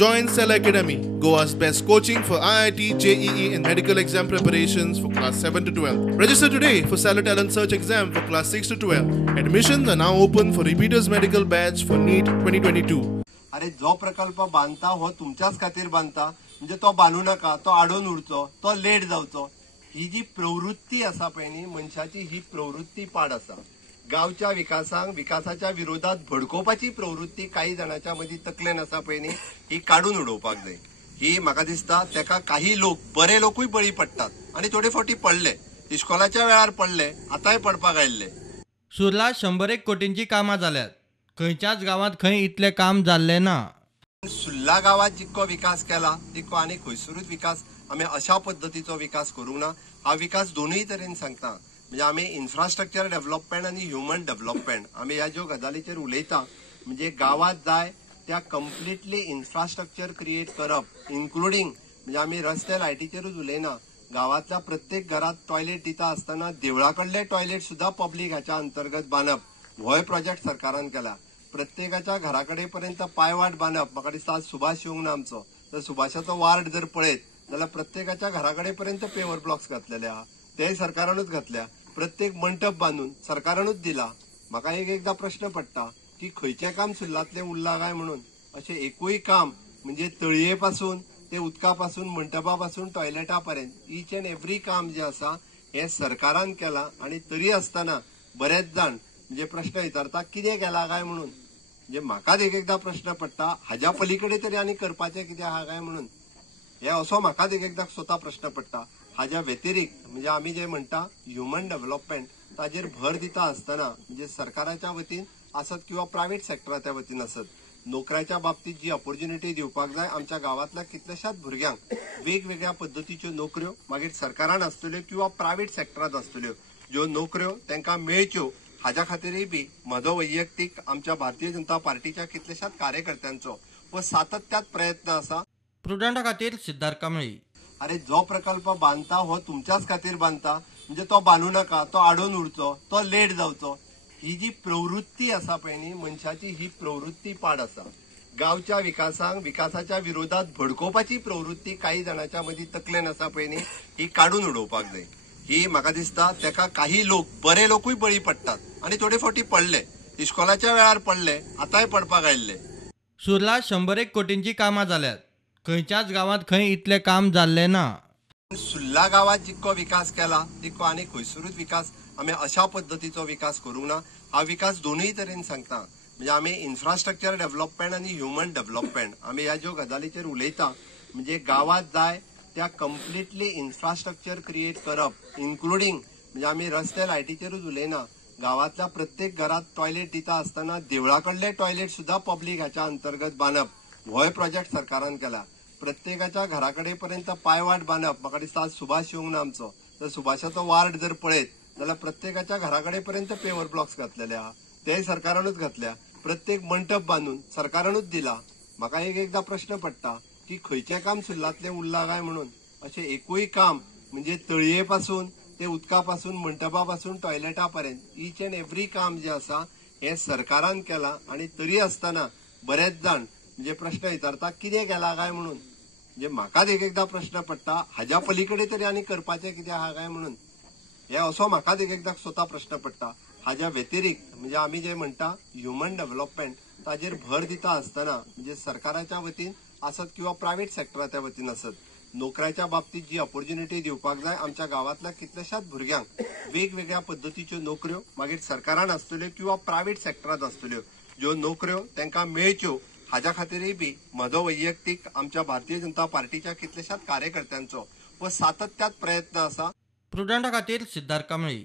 Join Cell Academy, Goa's best coaching for IIT, JEE, and medical exam preparations for class 7 to 12. Register today for Cell Talent Search exam for class 6 to 12. Admissions are now open for repeaters medical batch for NEET 2022. अरे जो प्रकल्प बांधता हो तुमच्याच खातीर बांधता म्हणजे तो बांधू नका, तो आडून उरचो, तो लेट जावचो, ही जी प्रवृत्ती आसा पळय न्ही मनशाची, ही प्रवृत्ती पाड आसा. गावच्या विकासाच्या विरोधात भडकोवपाची प्रवृत्ती काही जणांच्या मदीं तकलेन आसा पळय न्ही, ही काढून उडोवपाक जाय. ही म्हाका दिसता तेका काही लोक, बरे लोकूय बळी पडटात आणि थोडे फावटी पडले, इश्कोलाच्या वेळार पडले, आतांय पडपाक आयिल्ले. सुरला 101 कोटींची कामां जाल्यात. खंयच्याच गावात खंय इतले काम जाल्ले ना. सुल्ला गावात जितको विकास केला तितको आनी खंयसरूच विकास आमी अशा पद्दतीचो विकास करूंक ना. हा विकास दोनूय तरेन सांगता. म्हणजे आमी इन्फ्रास्ट्रक्चर डेव्हलपमेंट आणि ह्युमन डेव्हलपमेंट आमी ह्या ज्यो गजालीचेर उलयता, म्हणजे गावात जाय त्या कम्प्लिटली इन्फ्रास्ट्रक्चर क्रिएट करप, इन्क्लुडींग म्हणजे आमी रस्ते लायटीचेरूच उलयना, गावातल्या प्रत्येक घरात टॉयलेट दिता आसतना देवळा कडले टॉयलेट सुद्धा पब्लीक ह्याच्या अंतर्गत बांदप, होय प्रोजेक्ट सरकारान केला. प्रत्येकाच्या घराकडे पर्यंत पायवाट बांदप. म्हाका दिसता आज सुभाष येवंक ना आमचो, तर सुभाषाचो वार्ड जर पळयत जाल्यार प्रत्येकाच्या घराकडे पर्यंत पेवर ब्लॉक्स घातलेले आहा, ते सरकारानूच घातल्या. प्रत्येक मंडप बांधून सरकारानूच दिला. म्हाका एकदा प्रश्न पडटा की खंयचें काम सुल्लातलें उरलां काय म्हणून. अशें एकूय काम म्हणजे तळये पासून ते उदका पासून, मंडपा पासून, टॉयलेटा पर्यंत ईच अँड एव्हरी काम जे आसा हे सरकारान केला. आणि तरी आसतना बरेच जाण म्हणजे प्रश्न विचारता कितें केला काय म्हणून. म्हणजे म्हाका एकदा प्रश्न पडटा हाज्या पलीकडे तरी आनी करपाचें कितें आहा काय म्हणून. हे असो म्हाका एकदा स्वता प्रश्न पडटा. हाज्या व्यतिरिक्त म्हणजे आमी जे म्हणटा ह्युमन डेव्हलपमेंट, ताजेर भर दिता आसतना म्हणजे सरकाराच्या वतीन आसत किंवा प्रायव्हेट सेक्टराच्या वतीन आसत, नोकऱ्याच्या बाबतीत जी ऑपॉर्च्युनिटी दिवपाक जाय आमच्या गावातल्या कितल्याशाच भुरग्यांक वेगवेगळ्या पद्दतीच्यो नोकऱ्यो मागीर सरकारान आसतल्यो किंवा प्रायव्हेट सेक्टरात आसतल्यो, ज्यो नोकऱ्यो तांकां मेळच्यो, हाज्या खातीरय बी म्हजो वैयक्तीक आमच्या भारतीय जनता पार्टीच्या कितल्याशाच कार्यकर्त्यांचो व सातत्यात प्रयत्न आसा. प्रुडंटा खातीर सिद्धार्थ कांबळे. अरे जो प्रकल्प बांधता हो तुमच्याच खातीर बांधता म्हणजे तो बांधू नका, तो आडून उरचो, तो लेट जावचो, ही जी प्रवृत्ती आसा पळय न्ही मनशाची, ही प्रवृत्ती पाड आसा. गावच्या विकासाच्या विरोधात भडकोवपाची प्रवृत्ती काही जणांच्या मदीं तकलेन आसा पळय न्ही, ही काढून उडोवपाक जाय. ही म्हाका दिसता तेका काही लोक, बरे लोकूय बळी पडटात आणि थोडे फावटी पडले, इश्कोलाच्या वेळार पडले, आतांय पडपाक आयिल्ले. सुरला 101 कोटींची कामां जाल्यात. खंयच्याच गावात खंय इतले काम जाल्ले ना. सुल्ला गावात जितको विकास केला तितको आनी खंयसरूच विकास आमी अशा पद्दतीचो विकास करूंक ना. हा विकास दोनूय तरेन सांगता. म्हणजे आमी इन्फ्रास्ट्रक्चर डेव्हलपमेंट आणि ह्युमन डेव्हलपमेंट आमी ह्या ज्यो गजालीचेर उलयता, म्हणजे गावात जाय त्या कम्प्लिटली इन्फ्रास्ट्रक्चर क्रिएट करप, इन्क्लुडींग म्हणजे आमी रस्ते लायटीचेरूच उलयना, गावातल्या प्रत्येक घरात टॉयलेट दिता आसतना देवळा कडले टॉयलेट सुद्धा पब्लीक ह्याच्या अंतर्गत बांदप, होय प्रोजेक्ट सरकारान केला. प्रत्येकाच्या घराकडे पर्यंत पायवाट बांदप. म्हाका दिसता आज सुभाष येवंक ना आमचो, तर सुभाषाचो वार्ड जर पळयत जाल्यार प्रत्येकाच्या घराकडे पर्यंत पेवर ब्लॉक्स घातलेले आहा, ते सरकारानूच घातल्या. प्रत्येक मंडप बांधून सरकारानूच दिला. म्हाका एकदा प्रश्न पडटा की खंयचें काम सुल्लातलें उरलां काय म्हणून. अशें एकूय काम म्हणजे तळये पासून ते उदका पासून, मंडपा पासून, टॉयलेटा पर्यंत ईच अँड एव्हरी काम जे आसा हे सरकारान केला. आणि तरी आसतना बरेच जाण म्हणजे प्रश्न विचारता कितें केला काय म्हणून. म्हणजे म्हाका एकदा प्रश्न पडटा हाज्या पलीकडे तरी आनी करपाचें कितें आहा काय म्हणून. हे असो म्हाका एकदा स्वता प्रश्न पडटा. हाज्या व्यतिरिक्त म्हणजे आमी जे म्हणटा ह्युमन डेव्हलपमेंट, ताजेर भर दिता आसतना म्हणजे सरकाराच्या वतीन आसत किंवा प्रायव्हेट सेक्टराच्या वतीन आसत, नोकऱ्याच्या बाबतीत जी ऑपॉर्च्युनिटी दिवपाक जाय आमच्या गावातल्या कितल्याशाच भुरग्यांक वेगवेगळ्या पद्दतीच्यो नोकऱ्यो मागीर सरकारान आसतल्यो किंवा प्रायव्हेट सेक्टरात आसतल्यो, ज्यो नोकऱ्यो तांकां मेळच्यो, हाज्या खातीरय बी म्हजो वैयक्तीक आमच्या भारतीय जनता पार्टीच्या कितल्याशाच कार्यकर्त्यांचो व सातत्यात प्रयत्न आसा. प्रुडंटा खातीर सिद्धार्थ कांबळे.